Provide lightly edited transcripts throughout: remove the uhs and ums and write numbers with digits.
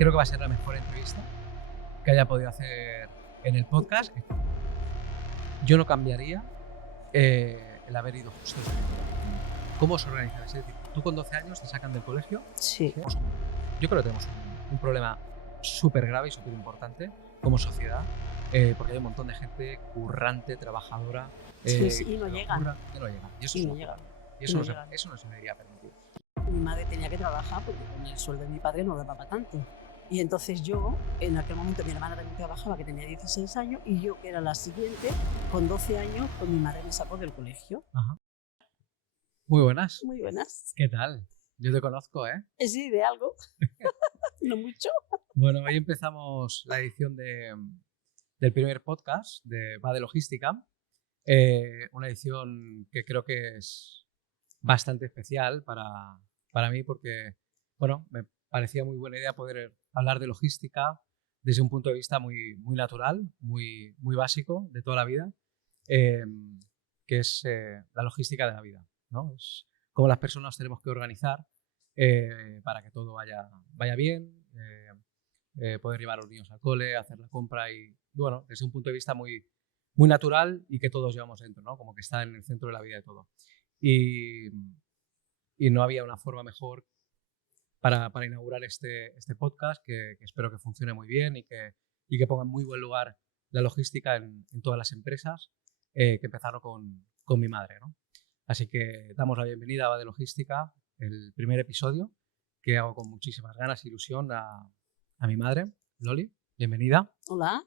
Creo que va a ser la mejor entrevista que haya podido hacer en el podcast. Yo no cambiaría el haber ido justo ese día. ¿Cómo se organiza? Es decir, tú con 12 años te sacan del colegio. Sí. Yo creo que tenemos un problema súper grave y súper importante como sociedad, porque hay un montón de gente currante, trabajadora. Sí, y no llegan. Y no llegan. Y eso, Y es no un llegan. problema. Y eso no se debería permitir. Mi madre tenía que trabajar porque con el sueldo de mi padre no daba para tanto. Y entonces yo, en aquel momento mi hermana también trabajaba, que tenía 16 años, y yo, que era la siguiente, con 12 años, pues mi madre me sacó del colegio. Ajá. Muy buenas. Muy buenas. ¿Qué tal? Yo te conozco, ¿eh? Sí, de algo. No mucho. Bueno, hoy empezamos la edición del primer podcast de Va de Logística. Una edición que creo que es bastante especial para mí porque, bueno, me parecía muy buena idea poder hablar de logística desde un punto de vista muy, muy natural, muy, muy básico de toda la vida, que es la logística de la vida, ¿no? Es cómo las personas tenemos que organizar para que todo vaya bien, poder llevar a los niños al cole, hacer la compra y bueno, desde un punto de vista muy, muy natural y que todos llevamos dentro, ¿no? Como que está en el centro de la vida de todo. Y no había una forma mejor para inaugurar este podcast que espero que funcione muy bien y que ponga en muy buen lugar la logística en todas las empresas, que empezaron con mi madre, ¿no? Así que damos la bienvenida a Va de Logística, el primer episodio que hago con muchísimas ganas e ilusión a mi madre, Loli. Bienvenida. Hola,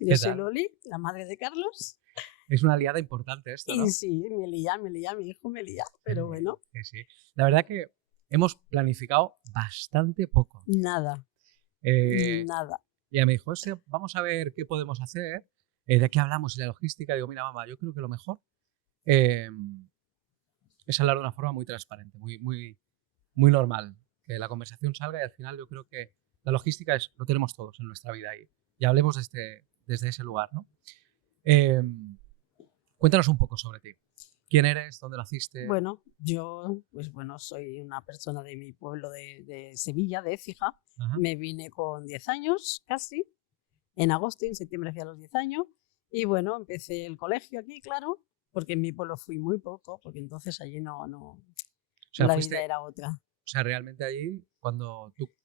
yo soy Loli, la madre de Carlos. Es una liada importante esto, ¿no? Y sí, me lía, mi hijo me lía, pero bueno. Sí. La verdad que hemos planificado bastante poco. Nada. Nada. Y ella me dijo, vamos a ver qué podemos hacer, de qué hablamos en la logística. Digo, mira, mamá, yo creo que lo mejor es hablar de una forma muy transparente, muy, muy, muy normal. Que la conversación salga y al final yo creo que la logística lo tenemos todos en nuestra vida y hablemos desde ese lugar, ¿no? Cuéntanos un poco sobre ti. ¿Quién eres? ¿Dónde naciste? Bueno, yo soy una persona de mi pueblo de Sevilla, de Écija. Ajá. Me vine con 10 años casi, en agosto y en septiembre hacía los 10 años. Y bueno, empecé el colegio aquí, claro, porque en mi pueblo fui muy poco, porque entonces allí no la vida era otra. O sea, realmente allí,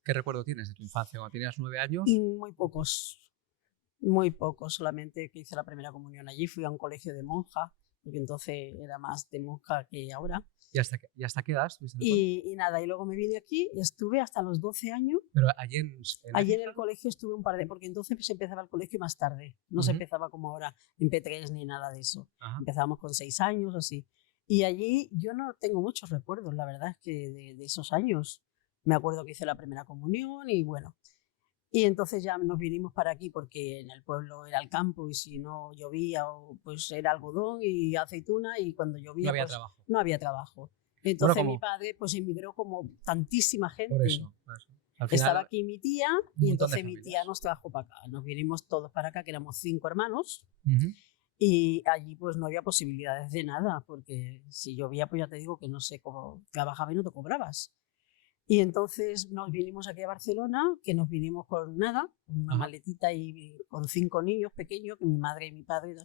¿qué recuerdo tienes de tu infancia? Cuando tenías 9 años. Muy pocos, solamente que hice la primera comunión allí. Fui a un colegio de monjas, porque entonces era más de monja que ahora. ¿Y hasta qué edad estuviste? Y nada, y luego me vine aquí y estuve hasta los 12 años. Pero allí en el colegio estuve un par de... Porque entonces se empezaba el colegio más tarde. No se empezaba como ahora en P3 ni nada de eso. Empezábamos con 6 años o así. Y allí yo no tengo muchos recuerdos, la verdad es que de esos años. Me acuerdo que hice la primera comunión y bueno... Y entonces ya nos vinimos para aquí porque en el pueblo era el campo y si no llovía pues era algodón y aceituna y cuando llovía no había trabajo. Entonces mi padre pues emigró como tantísima gente. Por eso. Al final, estaba aquí mi tía y entonces mi tía nos trajo para acá. Nos vinimos todos para acá, que éramos 5 hermanos. Y allí pues no había posibilidades de nada porque si llovía pues ya te digo que no sé cómo trabajaba y no te cobrabas. Y entonces nos vinimos aquí a Barcelona, que nos vinimos con nada, una maletita y con 5 niños pequeños, que mi madre y mi padre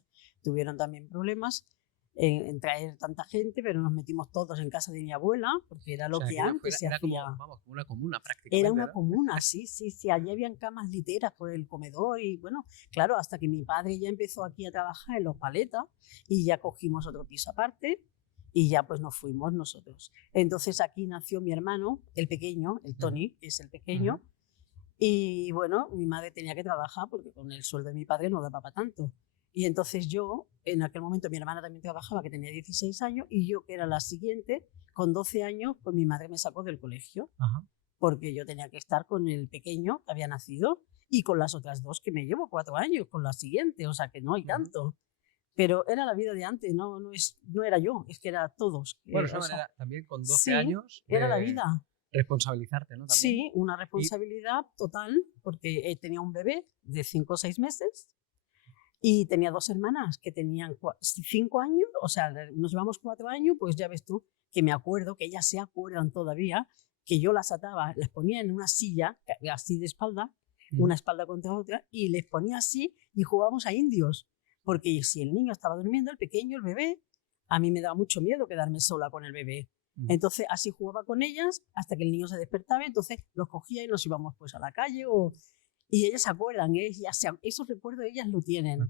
tuvieron también problemas en traer tanta gente, pero nos metimos todos en casa de mi abuela, porque era lo que antes se hacía. Como una comuna prácticamente. Era una comuna, sí. Allí habían camas literas por el comedor y bueno, claro, hasta que mi padre ya empezó aquí a trabajar en Los Paletas y ya cogimos otro piso aparte. Y ya pues nos fuimos nosotros. Entonces aquí nació mi hermano, el pequeño, el Tony, que es el pequeño. Y bueno, mi madre tenía que trabajar porque con el sueldo de mi padre no daba para tanto. Y entonces yo, en aquel momento mi hermana también trabajaba, que tenía 16 años, y yo, que era la siguiente, con 12 años, pues mi madre me sacó del colegio. Porque yo tenía que estar con el pequeño que había nacido y con las otras dos que me llevo 4 años, con la siguiente, o sea que no hay tanto. Pero era la vida de antes, no era yo, es que era todos. Bueno, de esa manera también con 12 años. Era la vida. Responsabilizarte, ¿no? También. Sí, una responsabilidad total, porque tenía un bebé de 5 o 6 meses y tenía 2 hermanas que tenían 5 años, o sea, nos llevamos 4 años, pues ya ves tú, que me acuerdo, que ellas se acuerdan todavía, que yo las ataba, las ponía en una silla, así de espalda, una espalda contra otra, y les ponía así y jugábamos a indios. Porque si el niño estaba durmiendo, el pequeño, el bebé, a mí me daba mucho miedo quedarme sola con el bebé. Entonces así jugaba con ellas hasta que el niño se despertaba, entonces los cogía y nos íbamos pues a la calle y ellas se acuerdan, esos recuerdos ellas lo tienen. Ahí.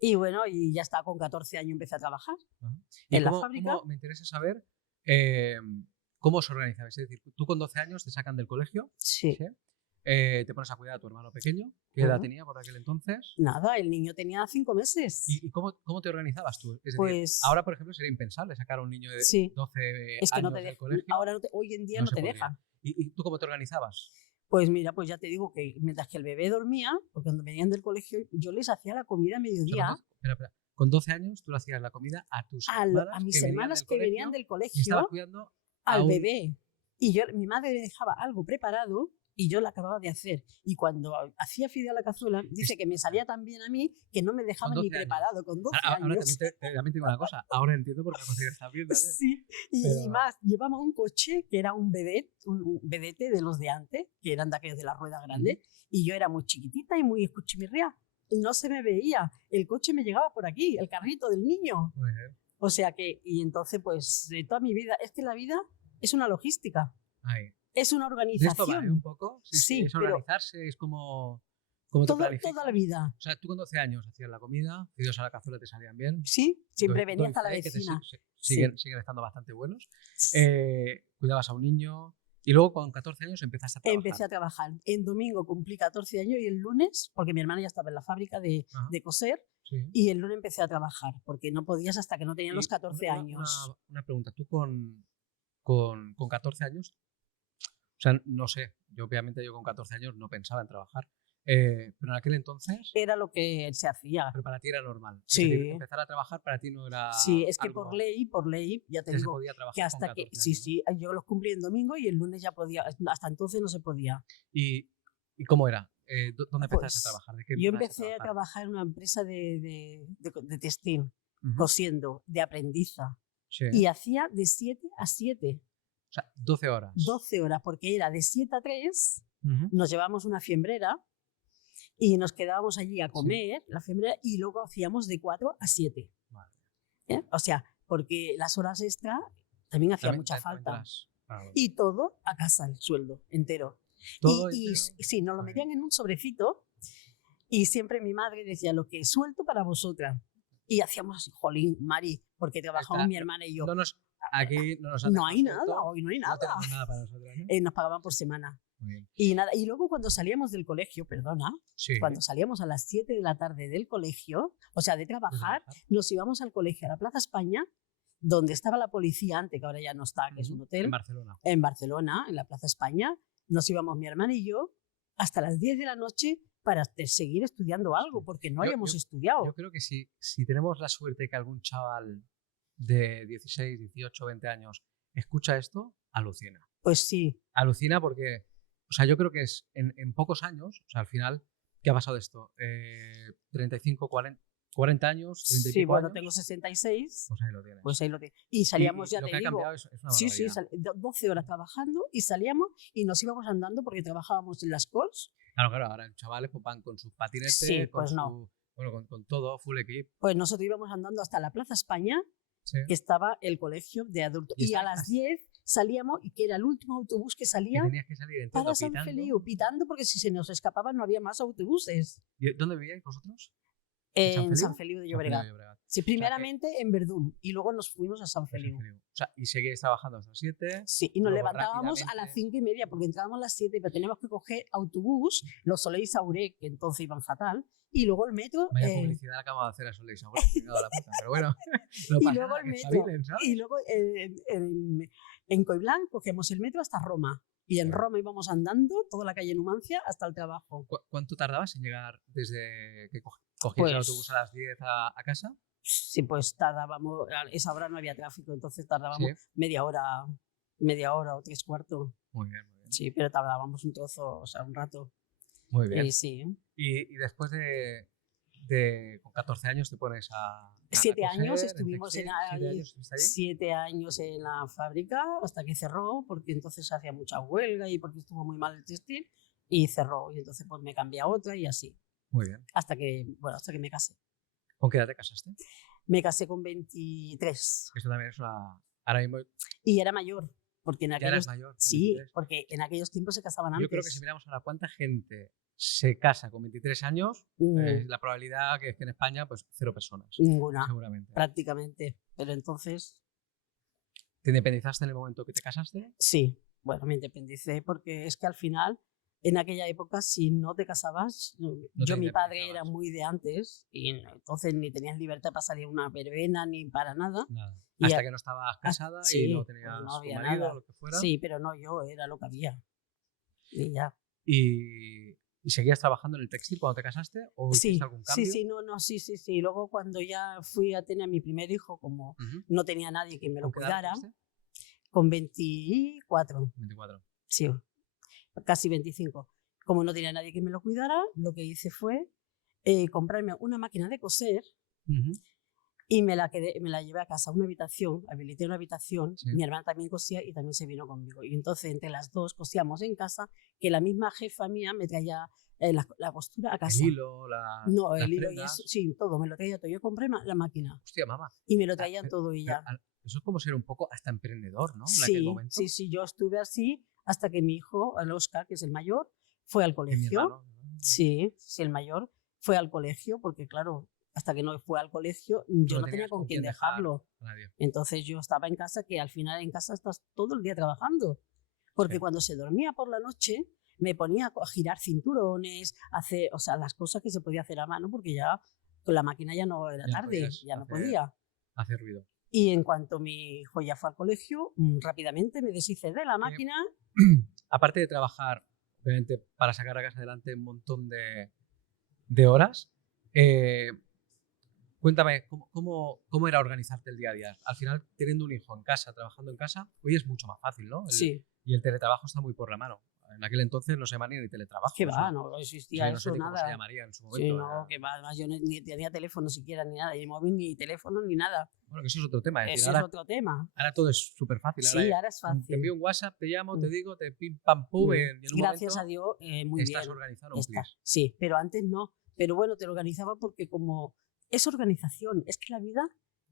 Y bueno, y ya está, con 14 años empecé a trabajar en la fábrica. Me interesa saber cómo os organizabais. Es decir, tú con 12 años te sacan del colegio. Sí. Te pones a cuidar a tu hermano pequeño. ¿Qué edad tenía por aquel entonces? Nada, el niño tenía 5 meses. ¿Y cómo te organizabas tú? Es decir, pues, ahora, por ejemplo, sería impensable sacar a un niño de 12 es que años no te del colegio. Ahora hoy en día no te dejan. ¿Y tú cómo te organizabas? Pues mira, pues ya te digo que mientras que el bebé dormía, porque cuando venían del colegio, yo les hacía la comida a mediodía. Espera. Con 12 años tú le hacías la comida a tus hermanas, a mis hermanas que venían del colegio, y estabas cuidando al bebé. Y mi madre le dejaba algo preparado y yo la acababa de hacer. Y cuando hacía fideo a la cazuela, dice que me salía tan bien a mí que no me dejaba ni preparado con 12 años. Ahora también tengo una cosa. Ahora entiendo por qué cocina está bien. Sí, y más, llevamos un coche que era un vedete de los de antes, que eran de aquellos de la rueda grande, y yo era muy chiquitita y muy escuchimirría. Y no se me veía. El coche me llegaba por aquí, el carrito del niño. O sea que, y entonces, pues, de toda mi vida, es que la vida es una logística. Ahí. Es una organización. ¿De esto va, un poco? Sí, es organizarse, es como toda la vida. O sea, tú con 12 años hacías la comida, fideos a la cazuela te salían bien. Sí, siempre venía hasta la vecina. Siguen estando bastante buenos. Cuidabas a un niño y luego con 14 años empezaste a trabajar. Empecé a trabajar. En domingo cumplí 14 años y el lunes, porque mi hermana ya estaba en la fábrica de coser, y el lunes empecé a trabajar, porque no podías hasta que no tenían los 14 años. Una pregunta, tú con 14 años, o sea, no sé, obviamente yo con 14 años no pensaba en trabajar, pero en aquel entonces... Era lo que se hacía. Pero para ti era normal. Sí. Es decir, empezar a trabajar para ti no era... Sí, es que por ley, ya te digo, se podía trabajar que hasta que... Sí, yo los cumplí en domingo y el lunes ya podía, hasta entonces no se podía. ¿Y cómo era? ¿Dónde empezaste a trabajar? ¿De qué yo empecé a trabajar en una empresa de textil, cosiendo, de aprendiza. Sí. Y hacía de 7 a 7. O sea, 12 horas. 12 horas, porque era de 7 a 3, nos llevábamos una fiembrera y nos quedábamos allí a comer, la fiembrera, y luego hacíamos de 4 a 7. Vale. O sea, porque las horas extra también hacía mucha falta. Bueno. Y todo a casa, el sueldo entero. Y sí, nos lo metían en un sobrecito y siempre mi madre decía, lo que suelto para vosotras. Y hacíamos así, jolín, Mari, porque trabajamos mi hermana y yo. Aquí no nos no hay nada, hoy no hay nada. No tenemos nada para nosotros, ¿no? Nos pagaban por semana. Muy bien. Y luego cuando salíamos del colegio, cuando salíamos a las 7 de la tarde del colegio, o sea, de trabajar, nos íbamos al colegio, a la Plaza España, donde estaba la policía antes, que ahora ya no está, que es un hotel. En Barcelona. En Barcelona, en la Plaza España. Nos íbamos mi hermana y yo hasta las 10 de la noche para seguir estudiando algo, porque no habíamos estudiado. Yo creo que si tenemos la suerte de que algún chaval de 16, 18, 20 años escucha esto, alucina. Pues sí. Alucina porque, o sea, yo creo que es en pocos años, o sea, al final, ¿qué ha pasado de esto? 35, 40 años, 30 y pico bueno, años. tengo 66. Pues ahí lo tienes. Pues ahí lo tienes. Y salíamos, ya lo te que digo. Ha cambiado es una barbaridad. 12 horas trabajando y salíamos y nos íbamos andando porque trabajábamos en las calls. Claro, ahora los chavales pues, van con sus patinetes, con todo, full equip. Pues nosotros íbamos andando hasta la Plaza España, que estaba el colegio de adultos. Y a las 10 salíamos, y que era el último autobús que salía que salir para San Feliu, pitando, porque si se nos escapaban no había más autobuses. ¿Y dónde vivíais vosotros? En San Feliu de Llobregat. Sí, primeramente en Verdún y luego nos fuimos a San Feliu. O sea, y seguíais trabajando hasta las 7. Sí, y nos levantábamos a las 5:30 porque entrábamos a las 7, pero teníamos que coger autobús, los Soleil Sauré, que entonces iban fatal, y luego el metro. Vaya publicidad acabamos de hacer a Soleil Sauré, la puta, pero bueno. No y luego el metro. Y luego en Coiblán cogemos el metro hasta Roma. Y en Roma íbamos andando toda la calle Numancia hasta el trabajo. ¿Cuánto tardabas en llegar desde que cogías el autobús a las 10 a casa? Sí, pues tardábamos, a esa hora no había tráfico, entonces tardábamos media hora o 3/4. Muy bien. Sí, pero tardábamos un trozo, o sea, un rato. Muy bien. Sí. Y después de con 14 años te pones a 7 años coser estuvimos textil, en 7 años estuviste allí. 7 años en la fábrica hasta que cerró, porque entonces hacía mucha huelga y porque estuvo muy mal el textil y cerró. Y entonces pues me cambié a otra y así, Muy bien. hasta que me casé. ¿Con qué edad te casaste? Me casé con 23 Esto también es una... Ahora mismo y era mayor, porque en ya aquellos eras mayor, con sí, 23. porque en aquellos tiempos se casaban Yo creo que si antes. miramos ahora cuánta gente se casa con 23 años, Mm, la probabilidad que es que en España, pues 0 personas, ninguna, seguramente. prácticamente. Pero entonces, ¿Te independizaste en el momento que te casaste? sí, bueno, me independicé porque es que al final, en aquella época, si no te casabas, No te mi padre era independizabas. muy de antes y entonces ni tenías libertad para salir a una verbena ni para nada. Nada. Y Hasta que no estabas casada y no sí, pues tenías no tu había marido o nada. lo que fuera. Sí, pero no yo, era lo que había. Y ya. ¿Y seguías trabajando en el textil cuando te casaste o hiciste Sí, algún cambio? sí. Luego cuando ya fui a tener a mi primer hijo, como Ujú. no tenía nadie que me lo ¿Con qué edad lo cuidara, tuviste? con 24, 24. sí, casi 25. Como no tenía nadie que me lo cuidara, lo que hice fue comprarme una máquina de coser Ujú. y me la llevé a casa, a una habitación, habilité una habitación. Sí. Mi hermana también cosía y también se vino conmigo. Y entonces entre las dos cosíamos en casa, que la misma jefa mía me traía la costura a casa. El hilo, No, las el hilo y prendas. eso, sí, todo, me lo traía todo. Yo compré la máquina Hostia, mamá. y me lo traían todo Pero ella. eso es como ser un poco hasta emprendedor, ¿no? En aquel momento. Sí, yo estuve así hasta que mi hijo, el Oscar, que es el mayor, fue al Que mi colegio. hermano. Sí, el mayor fue al colegio, porque claro, hasta que no fue al colegio, No yo no tenía tenías con quién dejar dejarlo. a nadie. Entonces yo estaba en casa, que al final en casa estás todo el día trabajando, porque Sí. cuando se dormía por la noche me ponía a girar cinturones, hacer, o sea, las cosas que se podía hacer a mano, porque ya con la máquina ya no era Ya no tarde, podías ya no podía. hacer ruido. Y en cuanto mi hijo ya fue al colegio, rápidamente me deshice de la máquina. Aparte de trabajar, obviamente, para sacar a casa adelante un montón de horas, cuéntame, ¿cómo era organizarte el día a día? Al final, teniendo un hijo en casa, trabajando en casa, hoy es mucho más fácil, ¿no? Sí, Y el teletrabajo está muy por la mano. En aquel entonces no se llama ni teletrabajo. que Eso va, no existía no sé eso, ni cómo se nada. llamaría en su Sí, momento. no, que va, además yo ni tenía teléfono siquiera, ni nada, ni móvil, ni teléfono, ni nada. Bueno, que eso es otro tema. Es decir, Ese es otro tema. ahora todo es súper fácil. Sí, ahora es Te fácil. envío un WhatsApp, te llamo, te Mm. digo, te pim, pam, pum, y en un Gracias momento a Dios, muy estás bien. organizado en un plis. Sí, pero antes no. Pero bueno, te lo organizaba porque como es organización, es que la vida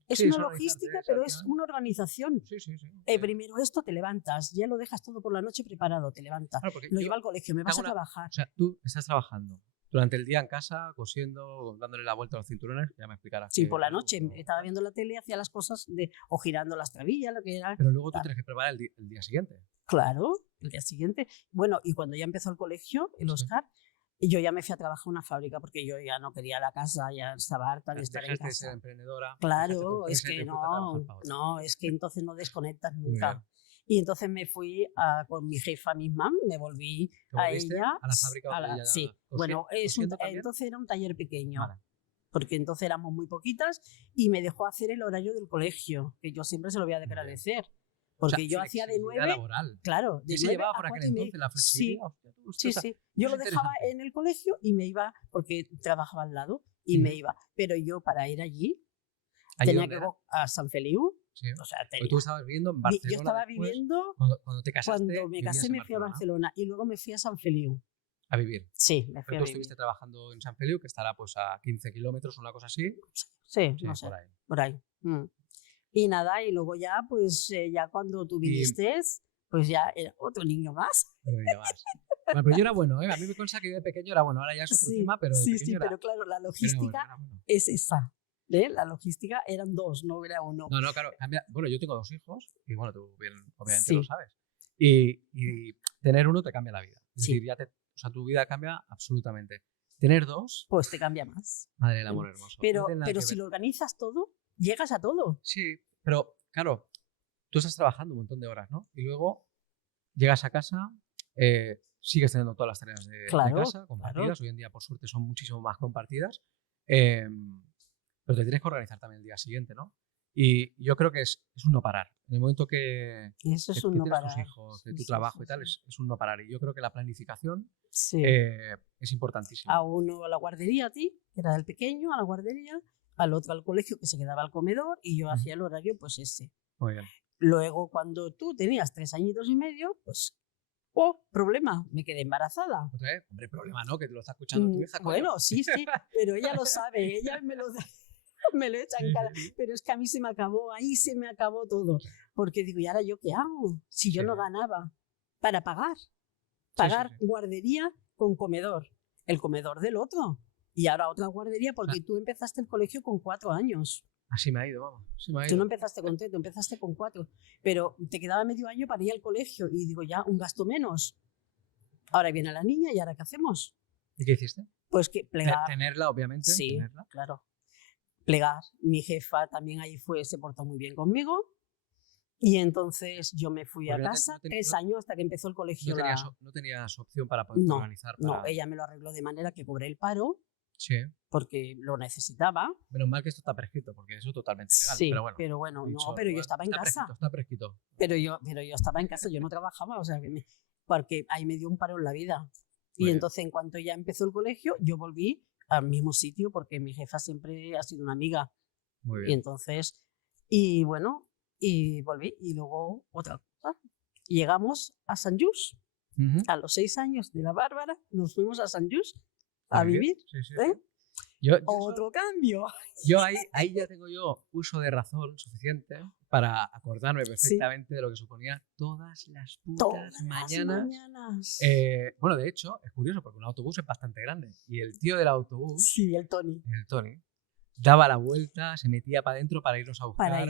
es Sí, una es organizarte, logística, al pero es final. una organización. Sí, sí, sí. Primero esto te levantas, ya lo dejas todo por la noche preparado, te levantas, Claro, porque lo yo lleva al colegio, me te vas hago a trabajar. O sea, tú estás trabajando durante el día en casa, cosiendo, dándole la vuelta a los cinturones, ya me explicarás. Sí, que por la eso, noche pero- estaba viendo la tele, hacía las cosas o girando las trabillas, lo que era. Pero luego tú tal. tienes que preparar el día siguiente. Claro, el día siguiente. Bueno, y cuando ya empezó el colegio, el Sí. Oscar, yo ya me fui a trabajar a una fábrica porque yo ya no quería la casa, ya estaba harta de estar en Dejaste de ser casa. emprendedora, dejaste tu Claro, es empresa y que te fuiste a trabajar para otra. no, es que entonces no desconectas Muy nunca. bien. Y entonces me fui con mi jefa misma, me volví ¿Te a volviste ella. a la fábrica donde ella Sí, bueno, cosiendo también? entonces era un taller pequeño, Vale. porque entonces éramos muy poquitas y me dejó hacer el horario del colegio, que yo siempre se lo voy a agradecer, O sea, porque yo hacía de flexibilidad 9, laboral. claro, de ¿Qué se 9 llevaba a por aquel 4:30. entonces la Sí, flexibilidad? Hostia, tú, sí, esto sí. Yo es lo dejaba interesante. en el colegio y me iba, porque trabajaba al lado, y me iba. Pero yo para ir allí ¿Allí tenía dónde que era? ir a San Feliu. Sí. O sea, Porque tú estabas viviendo en Barcelona. yo estaba después, viviendo, cuando te casaste, cuando me casé vivías en me fui a Barcelona y luego me fui a San Feliu. a vivir. Sí, me fui Pero a tú vivir. estuviste trabajando en San Feliu, que estará pues a 15 kilómetros, una cosa así. Sí, Sí, no sé, por ahí. por ahí. Y nada, y luego ya, pues ya cuando tú viniste, pues ya era otro niño más. Otro niño más. Bueno, pero yo era bueno, ¿eh? A mí me consta que yo de pequeño era bueno. Ahora ya es otro tema, pero de pequeño era... pero claro, la logística era bueno. es esa. La logística eran dos, no era uno. No, claro. Bueno, yo tengo 2 hijos y bueno, tú bien, obviamente Sí. lo sabes. Y tener uno te cambia la vida. Es Sí. decir, o sea, tu vida cambia absolutamente. Tener 2, Pues te cambia más. madre del amor hermoso. Pero, No tiene nada pero que si ver. lo organizas todo, llegas a todo. Sí, pero claro, tú estás trabajando un montón de horas, ¿no? Y luego llegas a casa, sigues teniendo todas las tareas de casa compartidas. Hoy en día, por suerte, son muchísimo más compartidas. Pero te tienes que organizar también el día siguiente, ¿no? Y yo creo que es un no parar. En el momento que Eso es un que no tienes parar. tus hijos, de tu Sí, trabajo sí, y tal, sí. es un no parar. Y yo creo que la planificación Sí. es importantísimo. A uno a la guardería, a ti, que era el pequeño, a la guardería, al otro al colegio, que se quedaba al comedor, y yo hacía el horario, pues ese. Muy bien. Luego, cuando tú tenías 3 añitos y medio, pues, problema, me quedé embarazada. ¿Otra vez? Hombre, problema, ¿no? Que te lo está escuchando tu hija. Bueno, sí, pero ella lo sabe, ella me lo echa en cara. Pero es que a mí ahí se me acabó todo. Porque digo, ¿y ahora yo qué hago? Si yo no ganaba para pagar guardería con comedor, el comedor del otro. Y ahora otra guardería, porque tú empezaste el colegio con 4 años. Así me ha ido, vamos. Tú no empezaste con 3, tú empezaste con 4. Pero te quedaba medio año para ir al colegio. Y digo, ya, un gasto menos. Ahora viene la niña, ¿y ahora qué hacemos? ¿Y qué hiciste? Pues que plegar. Tenerla, obviamente. Sí, tenerla. claro. Plegar. Mi jefa también ahí se portó muy bien conmigo. Y entonces yo me fui a casa 3 años hasta que empezó el colegio. No tenías opción para poder organizar. No, ella me lo arregló de manera que cobré el paro. Sí. Porque lo necesitaba. Menos mal que esto está prescrito, porque eso es totalmente ilegal. Sí, pero bueno. Pero yo estaba en casa. Está prescrito. Pero yo estaba en casa, yo no trabajaba, o sea, porque ahí me dio un paro en la vida. Y entonces, en cuanto ya empezó el colegio, yo volví al mismo sitio, porque mi jefa siempre ha sido una amiga. Muy bien. Y entonces, y volví. Y luego, otra cosa. Llegamos a Sant Just. A los 6 años de la Bárbara, nos fuimos a Sant Just a vivir. Sí. Otro cambio. Yo ahí ya tengo yo uso de razón suficiente para acordarme perfectamente de lo que suponía todas las putas mañanas. Bueno, de hecho, es curioso porque un autobús es bastante grande y el tío del autobús, el Tony, daba la vuelta, se metía para adentro para irnos a buscar.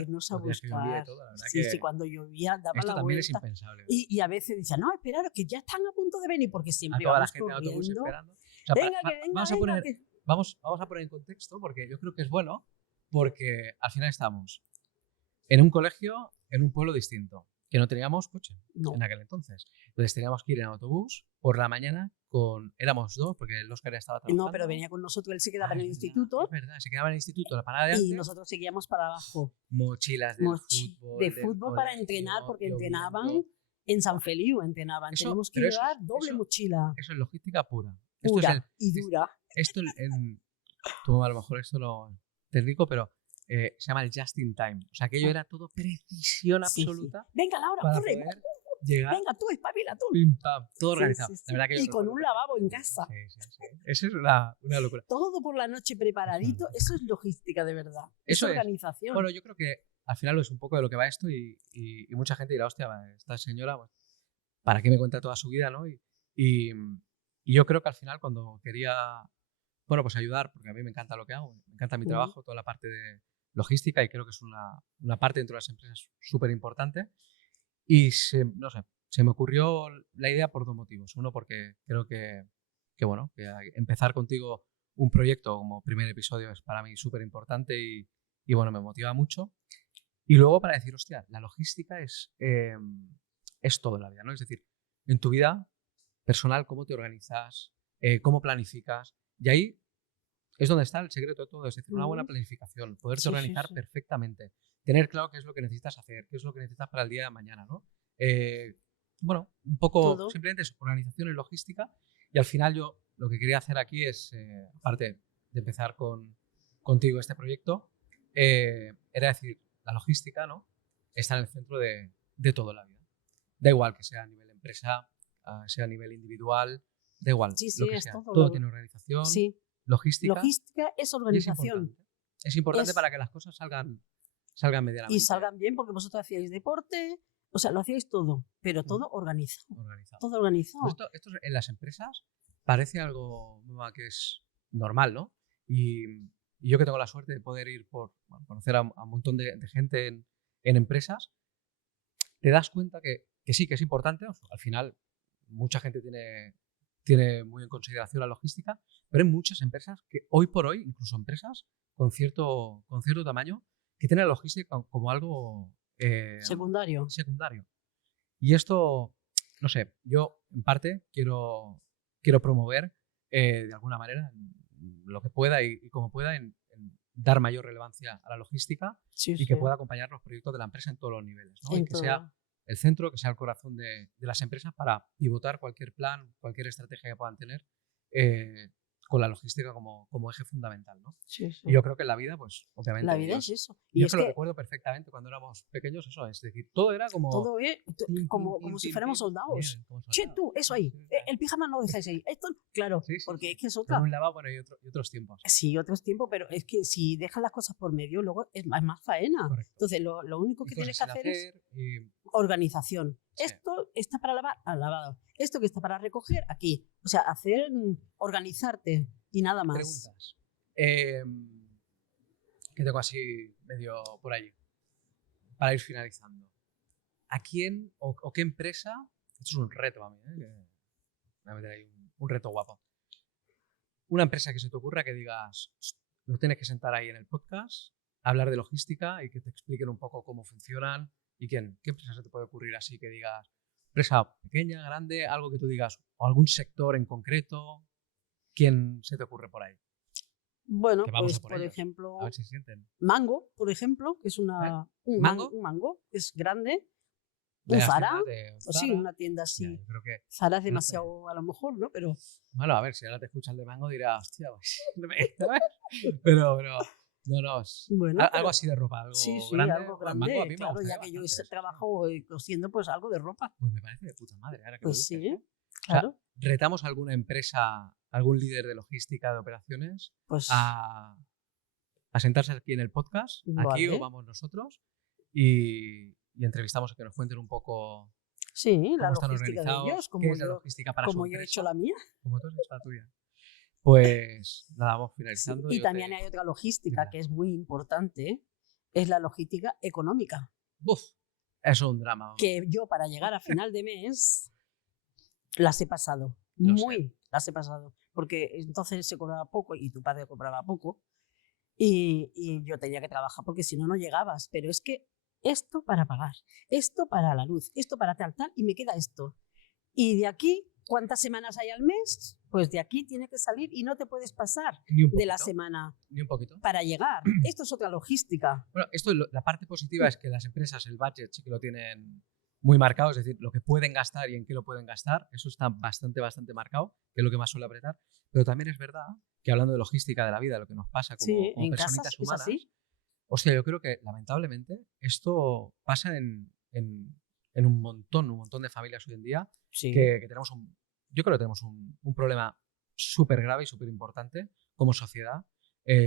Sí, cuando llovía daba esto la también vuelta. Es impensable. Y a veces decía, no, esperaros, que ya están a punto de venir, porque siempre a toda vamos la gente corriendo. En autobús esperando. O sea, venga, vamos a poner en contexto, porque yo creo que es bueno, porque al final estamos en un colegio, en un pueblo distinto, que no teníamos coche en aquel entonces. Entonces teníamos que ir en autobús por la mañana éramos 2, porque el Óscar ya estaba trabajando. No, pero venía con nosotros, él se quedaba en el instituto. Es verdad, se quedaba en el instituto, la parada de antes. Y nosotros seguíamos para abajo. Mochilas de fútbol para entrenar, porque entrenaban en San Feliu, teníamos que llevar doble mochila. Eso es logística pura. Y dura. Tú a lo mejor esto no te rico, pero se llama el just in time. O sea, aquello era todo precisión absoluta. Sí. Venga, Laura, corre. Llegar. Venga, tú, espabila tú. Pim, pam, todo organizado. La verdad que y con un lavabo en casa. Sí. Eso es una locura. Todo por la noche preparadito. Eso es logística de verdad. Eso es organización. Bueno, yo creo que al final es un poco de lo que va esto y mucha gente dirá, hostia, esta señora, pues, ¿para qué me cuenta toda su vida, no? Y yo creo que al final cuando quería, bueno, pues ayudar, porque a mí me encanta lo que hago, me encanta mi trabajo, toda la parte de logística, y creo que es una parte dentro de las empresas súper importante. Y se me ocurrió la idea por 2 motivos. Uno, porque creo que empezar contigo un proyecto como primer episodio es para mí súper importante y bueno, me motiva mucho. Y luego para decir, hostia, la logística es todo en la vida, ¿no? Es decir, en tu vida personal, cómo te organizas, cómo planificas. Y ahí es donde está el secreto de todo. Es decir, una buena planificación, poderte organizar perfectamente, tener claro qué es lo que necesitas hacer, qué es lo que necesitas para el día de mañana, ¿no? Bueno, un poco simplemente es organización y logística. Y al final yo lo que quería hacer aquí es, aparte de empezar contigo este proyecto, era decir, la logística, ¿no?, está en el centro de todo en la vida. Da igual que sea a nivel empresa, sea a nivel individual, da igual lo que sea. Todo tiene organización, logística. Logística es organización. Es importante para que las cosas salgan medianamente. Y salgan bien, porque vosotros hacíais deporte, o sea, lo hacíais todo, pero todo organizado. Todo organizado. Pues esto en las empresas parece algo que es normal, ¿no? Y yo que tengo la suerte de poder ir conocer a un montón de gente en empresas, te das cuenta que sí, que es importante. Al final, mucha gente tiene muy en consideración la logística, pero hay muchas empresas que hoy por hoy, incluso empresas con cierto tamaño, que tienen la logística como algo secundario. Y esto, no sé, yo en parte quiero promover de alguna manera lo que pueda y como pueda en dar mayor relevancia a la logística y que pueda acompañar los proyectos de la empresa en todos los niveles, ¿no? Y que sea el centro, que sea el corazón de las empresas para pivotar cualquier plan, cualquier estrategia que puedan tener con la logística como eje fundamental, ¿no? Sí, sí. Y yo creo que en la vida, pues, obviamente, La vida es eso. Y yo es que lo que recuerdo perfectamente cuando éramos pequeños, eso, es decir, todo era como todo es pim, pim, como pim, si pim, fuéramos pim, soldados. bien, como Che, soldados. tú, eso Sí, ahí. sí, El pijama no lo dejáis ahí. Esto, claro, sí, sí, porque sí. es que es Por otra. un lado, bueno, y otros tiempos. Sí, otros tiempos, pero es que si dejas las cosas por medio, luego es más faena. Correcto. Entonces, lo único que Y cosas tienes que sin hacer es hacer, y organización. Sí. Esto está para lavar, al lavado. Esto que está para recoger, aquí. O sea, hacer, organizarte y nada más. preguntas. Que tengo así medio por allí. Para ir finalizando. ¿A quién o qué empresa? Esto es un reto a mí, ¿eh? Que me voy a meter ahí un reto guapo. Una empresa que se te ocurra que digas, lo tienes que sentar ahí en el podcast, hablar de logística y que te expliquen un poco cómo funcionan y qué empresa se te puede ocurrir así que digas, empresa pequeña, grande, algo que tú digas, o algún sector en concreto, ¿quién se te ocurre por ahí? Bueno, Que vamos pues a por por ellos, ejemplo, a ver si se sienten. Mango, por ejemplo, que es un ¿Mango? mango, es grande. De Un las Zara, tiendas de o sí, Zara. una tienda Ya, así. yo creo que Zara es demasiado, a lo mejor, ¿no? Pero bueno, a ver, si ahora te escucha el de Mango dirá, hostia, pues, pero no, es bueno, algo pero así de ropa, algo sí, grande. algo Bueno, Mango a grande, mí me claro, gustaría ya que yo bastante eso, trabajo cosiendo pues algo de ropa. Pues me parece de puta madre, ahora que lo Pues dices, sí, ¿eh? claro. O sea, retamos a alguna empresa, algún líder de logística de operaciones Pues a sentarse aquí en el podcast, aquí o vale. vamos nosotros, y entrevistamos a que nos cuenten un poco Sí, la cómo están logística de organizados, ellos, qué es la logística para su como yo he hecho empresa, la mía. como tú has hecho la tuya. Pues nada, vamos Sí, finalizando. y también hay otra logística Dime. que es muy importante, es la logística económica. Uf, eso es un drama. Que yo para llegar a final de mes las he pasado. Lo sé. Las he pasado. Porque entonces se cobraba poco y tu padre cobraba poco. Y yo tenía que trabajar porque si no, no llegabas. Pero es que esto para pagar, esto para la luz, esto para tal, y me queda esto. Y de aquí, ¿cuántas semanas hay al mes? Pues de aquí tiene que salir y no te puedes pasar de la semana Ni un poquito. para llegar. Esto es otra logística. Bueno, la parte positiva es que las empresas, el budget sí que lo tienen muy marcado, es decir, lo que pueden gastar y en qué lo pueden gastar, eso está bastante marcado, que es lo que más suele apretar. Pero también es verdad que hablando de logística de la vida, lo que nos pasa como en personitas casas humanas, es así. hostia, yo creo que lamentablemente esto pasa en un montón de familias hoy en día, Sí. que tenemos yo creo que tenemos un problema súper grave y súper importante como sociedad,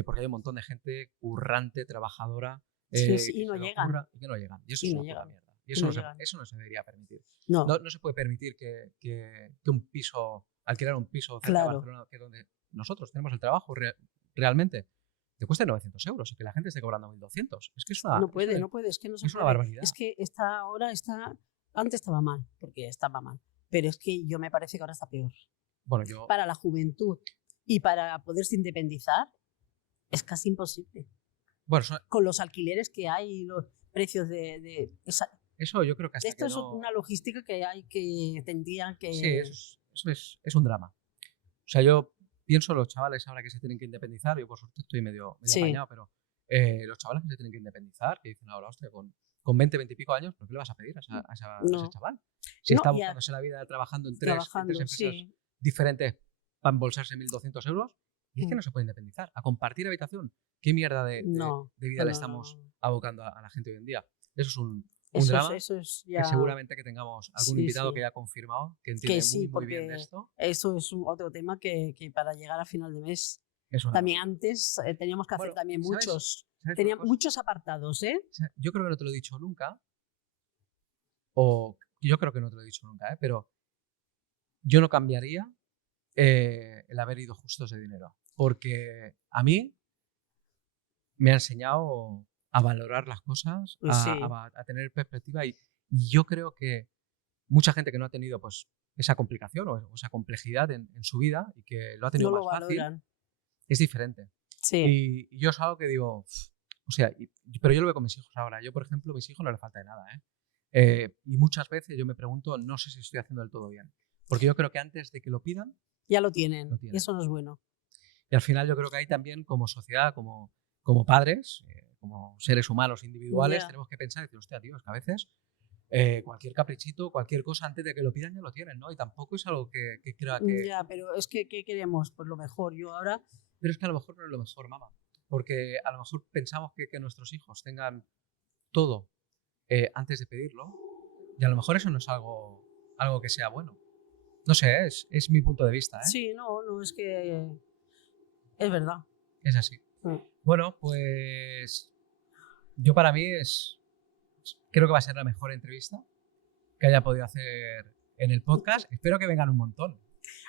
porque hay un montón de gente currante, trabajadora, y no llegan. y que no llegan. Y eso Y es no una puta llegan. mierda. Y eso, No eso no se debería permitir. No. No se puede permitir que un piso, alquilar un piso cerca de Barcelona, que es donde nosotros tenemos el trabajo realmente, te cuesta 900 euros y que la gente esté cobrando 1.200. Es que es una, no puede, es que no se es puede. una barbaridad. Es que antes estaba mal, porque estaba mal. Pero es que yo me parece que ahora está peor. Bueno, para la juventud y para poderse independizar es casi imposible. Bueno, con los alquileres que hay, los precios eso yo creo que hasta esto que es una logística que hay que tendrían que... Sí, eso es un drama. O sea, yo pienso los chavales ahora que se tienen que independizar, yo por suerte estoy medio apañado, pero los chavales que se tienen que independizar, que dicen ahora, hostia, con 20, 20 y pico años, ¿pero qué le vas a pedir a ese chaval? Si está buscándose la vida trabajando en tres empresas diferentes para embolsarse 1.200 euros, y es que no se puede independizar. A compartir habitación, ¿qué mierda de vida le estamos abocando a la gente hoy en día? Eso es un drama que seguramente que tengamos algún invitado que haya confirmado, que entiende muy bien de esto. Eso es otro tema que para llegar a final de mes, también antes teníamos que hacer también muchos. Tenía muchos apartados, ¿eh? Yo creo que no te lo he dicho nunca, pero yo no cambiaría el haber ido justos de dinero, porque a mí me ha enseñado a valorar las cosas, a tener perspectiva y yo creo que mucha gente que no ha tenido pues esa complicación o esa complejidad en su vida y que lo ha tenido más fácil, es diferente. Sí. Y yo es algo que digo, o sea, pero yo lo veo con mis hijos ahora. Yo, por ejemplo, a mis hijos no les falta de nada, y muchas veces yo me pregunto, no sé si estoy haciendo del todo bien, porque yo creo que antes de que lo pidan, ya lo tienen. Y eso no es bueno. Y al final yo creo que ahí también como sociedad, como padres, como seres humanos individuales, tenemos que pensar y decir, hostia, tío, es que a veces cualquier caprichito, cualquier cosa antes de que lo pidan ya lo tienen, ¿no? Y tampoco es algo que crea que... Ya, pero es que, ¿qué queremos? Pues lo mejor. Yo ahora, Pero es que a lo mejor no es lo mejor, mamá. Porque a lo mejor pensamos que nuestros hijos tengan todo antes de pedirlo. Y a lo mejor eso no es algo que sea bueno. No sé, es mi punto de vista, ¿eh? sí, no, es que es verdad. Es así. Bueno, pues yo para mí creo que va a ser la mejor entrevista que haya podido hacer en el podcast. Espero que vengan un montón.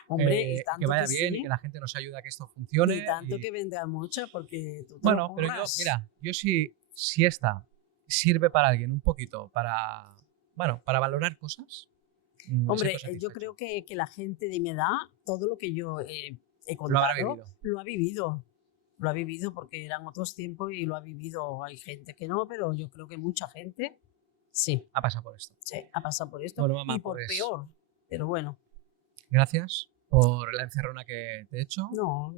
Hombre, y tanto que vaya que bien sí, y que la gente nos ayude a que esto funcione. y tanto que vendrán muchas, porque tú te Bueno, lo pero yo, curras. mira, yo si esta sirve para alguien un poquito para valorar cosas. me Hombre, siento yo satisfecho. creo que la gente de mi edad, todo lo que yo he Lo contado, habrá vivido. lo ha vivido. Lo ha vivido porque eran otros tiempos y lo ha vivido. Hay gente que no, pero yo creo que mucha gente sí, Ha pasado por esto. sí, ha pasado por esto Bueno, mamá, y por pues, peor. Pero bueno, gracias por la encerrona que te he hecho. no,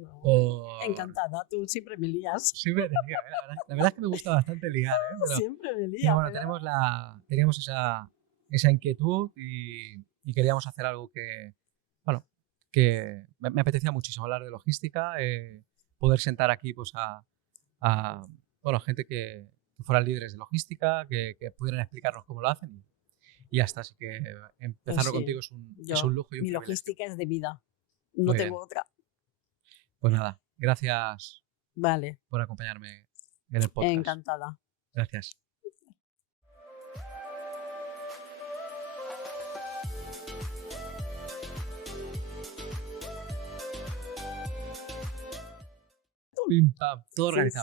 encantada, tú siempre me lías. Sí, me tenía, la verdad es que me gusta bastante ligar, ¿eh? Pero, Siempre me lías. pero bueno, pero- teníamos esa inquietud y queríamos hacer algo que me apetecía muchísimo hablar de logística, poder sentar aquí pues a gente que fueran líderes de logística, que pudieran explicarnos cómo lo hacen y ya está. Así que empezarlo sí, contigo es un lujo y un mi privilegio. logística es de vida. No Muy tengo bien. otra. Pues nada, gracias Vale, por acompañarme en el podcast. encantada. Gracias. Pim, pam, todo Sí, organizado. sí,